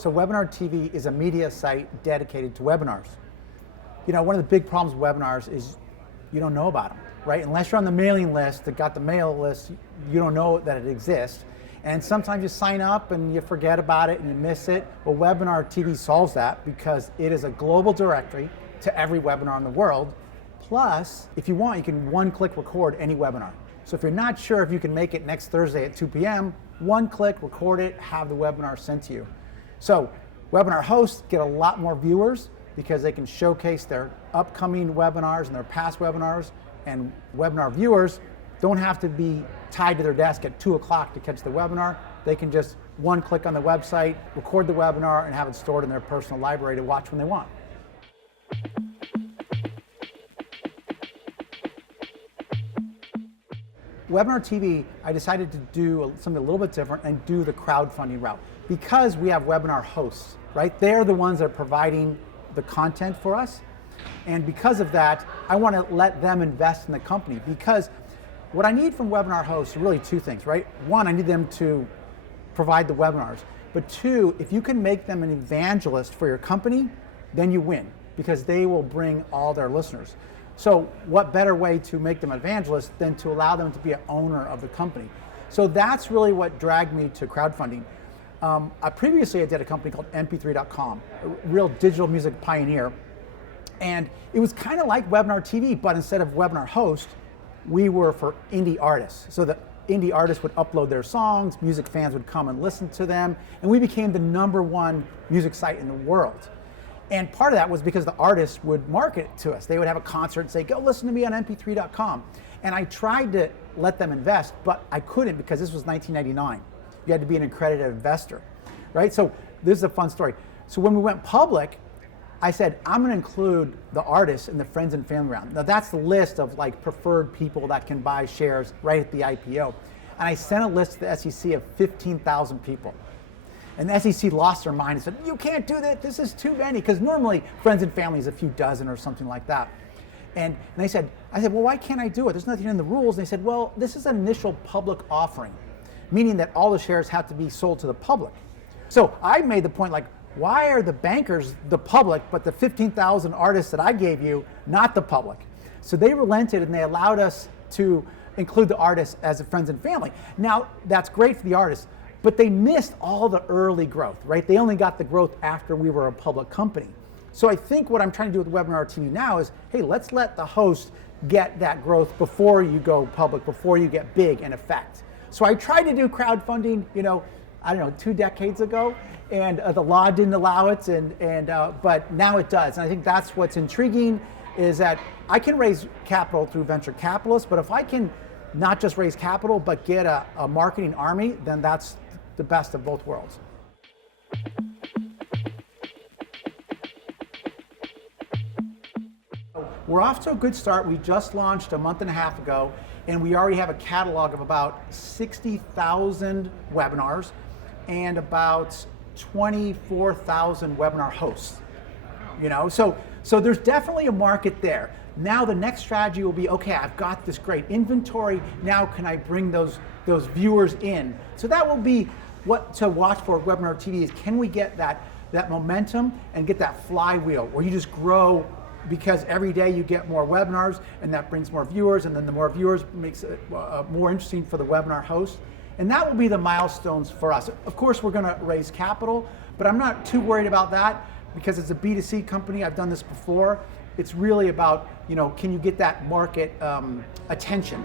So WebinarTV is a media site dedicated to webinars. You know, one of the big problems with webinars is you don't know about them, right? Unless you're on the mailing list that got the mail list, you don't know that it exists. And sometimes you sign up and you forget about it and you miss it. Well, WebinarTV solves that because it is a global directory to every webinar in the world. Plus, if you want, you can one-click record any webinar. So if you're not sure if you can make it next Thursday at 2 p.m., one-click, record it, have the webinar sent to you. So webinar hosts get a lot more viewers because they can showcase their upcoming webinars and their past webinars, and webinar viewers don't have to be tied to their desk at 2 o'clock to catch the webinar. They can just one-click on the website, record the webinar, and have it stored in their personal library to watch when they want. WebinarTV, I decided to do something a little bit different and do the crowdfunding route because we have webinar hosts, right? They're the ones that are providing the content for us. And because of that, I want to let them invest in the company because what I need from webinar hosts are really two things, right? One, I need them to provide the webinars. But two, if you can make them an evangelist for your company, then you win because they will bring all their listeners. So what better way to make them evangelists than to allow them to be an owner of the company? So that's really what dragged me to crowdfunding. Previously I did a company called mp3.com, a real digital music pioneer. And it was kind of like WebinarTV, but instead of webinar host, we were for indie artists. So the indie artists would upload their songs, music fans would come and listen to them, and we became the #1 music site in the world. And part of that was because the artists would market it to us. They would have a concert and say, go listen to me on mp3.com. And I tried to let them invest, but I couldn't because this was 1999. You had to be an accredited investor, right? So this is a fun story. So when we went public, I said, I'm gonna include the artists in the friends and family round. Now that's the list of like preferred people that can buy shares right at the IPO. And I sent a list to the SEC of 15,000 people. And the SEC lost their mind and said, you can't do that, this is too many, because normally friends and family is a few dozen or something like that. And I said, well, why can't I do it? There's nothing in the rules. And they said, well, this is an initial public offering, meaning that all the shares have to be sold to the public. So I made the point like, why are the bankers the public, but the 15,000 artists that I gave you, not the public? So they relented and they allowed us to include the artists as friends and family. Now, that's great for the artists, but they missed all the early growth, right? They only got the growth after we were a public company. So I think what I'm trying to do with WebinarTV now is, hey, let's let the host get that growth before you go public, before you get big in effect. So I tried to do crowdfunding, you know, I don't know, 2 decades ago, and the law didn't allow it, but now it does. And I think that's what's intriguing is that I can raise capital through venture capitalists, but if I can not just raise capital, but get a marketing army, then that's the best of both worlds. We're off to a good start. We just launched a month and a half ago, and we already have a catalog of about 60,000 webinars and about 24,000 webinar hosts. You know, so there's definitely a market there. Now the next strategy will be, okay, I've got this great inventory. Now can I bring those viewers in? So that will be what to watch for WebinarTV is, can we get that momentum and get that flywheel where you just grow because every day you get more webinars and that brings more viewers, and then the more viewers makes it more interesting for the webinar host. And that will be the milestones for us. Of course, we're gonna raise capital, but I'm not too worried about that because it's a B2C company. I've done this before. It's really about, you know, can you get that market attention?